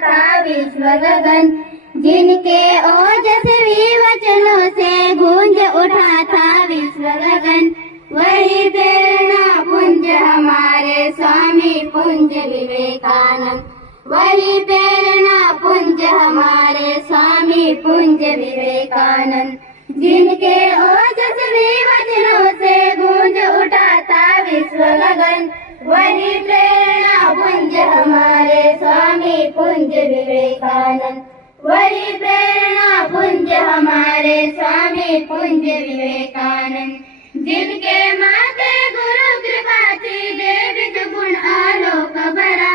था विश्व गगन, जिनके ओजस्वी वचनों से गूंज उठा था विश्व गगन। वही प्रेरणा पुंज हमारे स्वामी पुंज विवेकानंद, वही प्रेरणा पुंज हमारे स्वामी पुंज विवेकानंद, जिनके ओजस्वी वचनों से गूंज उठा था विश्व गगन। वही प्रेरणा पुंज हमारे स्वामी पुंज विवेकानंद, वही प्रेरणा पुंज हमारे स्वामी पुंज विवेकानंद, जिनके माथे गुरु कृपा थी देवित गुण आलोक भरा,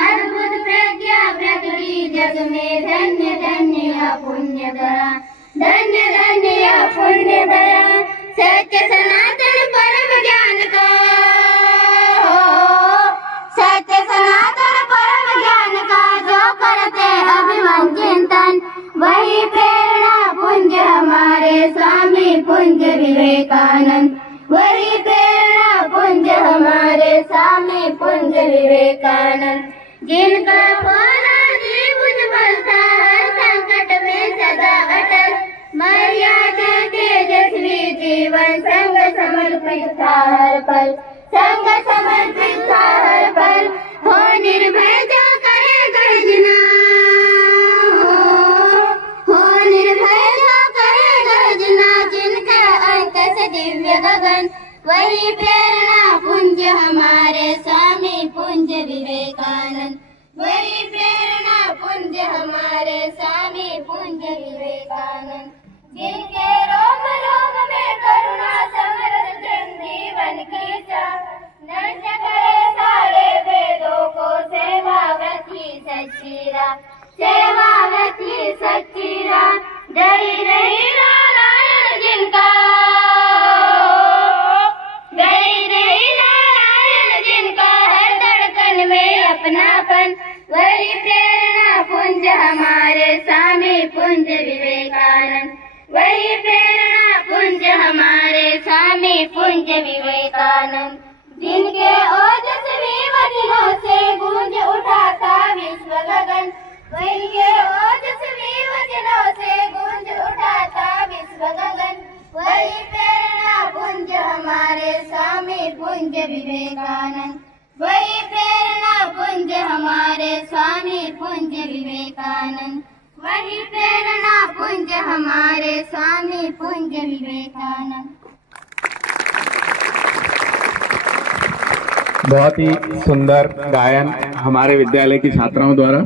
अद्भुत प्रज्ञा प्रकृति जग में धन्य धन्य पुण्य धरा, धन्य धन्य पुण्य धरा। सत्य सनातन परम ज्ञान को, सत्य सनातन परम ज्ञान का जो करते अभिमान चिंतन, वही प्रेरणा पुंज हमारे स्वामी पुंज विवेकानंद, वही प्रेरणा पुंज हमारे स्वामी पुंज विवेकानंद, जिनका भोला जी उज्ज्वल था हर संकट में सदा अटल, मर्यादा तेजस्वी जीवन संग समर्पित था हर पल, संग समर्पित था हर पल। हो निर्भय जो करे गर्जना, हो निर्भय जो करे गर्जना, जिनका अंत से दिव्य गगन, वही प्रेरणा पुंज हमारे स्वामी पुंज विवेकानंद, वही प्रेरणा पुंज हमारे स्वामी पुंज विवेकानंद, जिनके रोम रोम में करुणा समर्थ जीवन की चाह, नष्ट करे सारे वेदों को सेवावती सच्ची राह, सेवावती सच्ची राह। डरी रही नारायण जिनका, डरी रही नारायण जिनका हर धड़कन में अपनापन, वही प्रेरणा पुंज हमारे स्वामी पुंज विवेकानंद, वही प्रेरणा पुंज हमारे स्वामी पुंज विवेकानंद, जिनके ओजस्वी वचनों से गूंज उठा था विश्व गगन, जिनके ओजस्वी वचनों से गूंज उठा था विश्व गगन, वही प्रेरणा पुंज हमारे स्वामी पुंज विवेकानंद, वही प्रेरणा पुंज हमारे स्वामी पुंज विवेकानंद, वही प्रेरणा पुंज हमारे स्वामी पुंज विवेकानंद। बहुत ही सुंदर गायन हमारे विद्यालय की छात्राओं द्वारा।